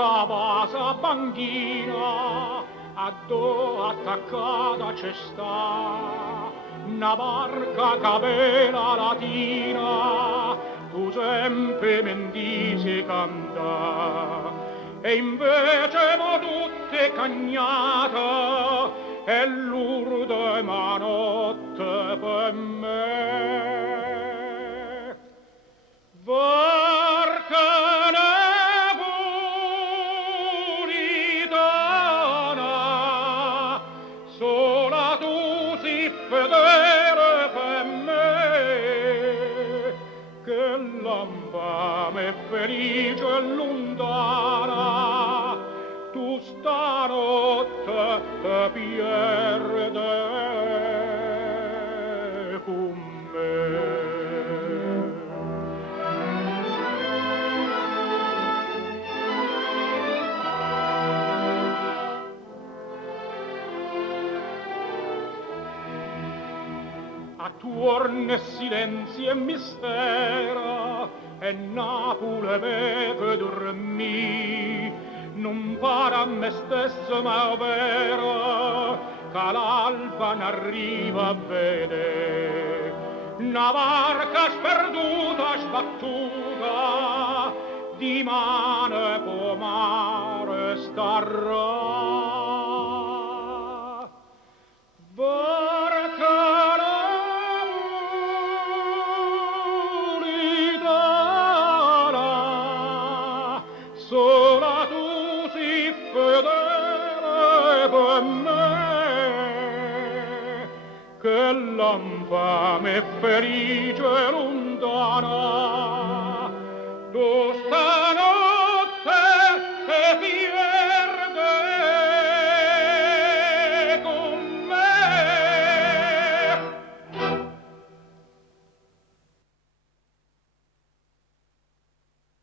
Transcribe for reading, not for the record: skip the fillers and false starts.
cavasa banchina, addo attaccata c'è sta, una barca che vela latina, tu sempre mendisi canta, e invece mo tutte cagnata, e l'urde manotte per me. Varcane puritana, sola tu si fedele per me, che l'infame felice e lontana, tu stanotte te pierde con me. Attorno silenzio e mistero, e Napoli me che dormì, non pare a me stesso ma è vero, che l'alba n'arriva a vedere. Una barca sperduta, sbattuta, di mano e pomare starà. Sola tu si fedele per me, che l'infame felice lontana, tu stanotte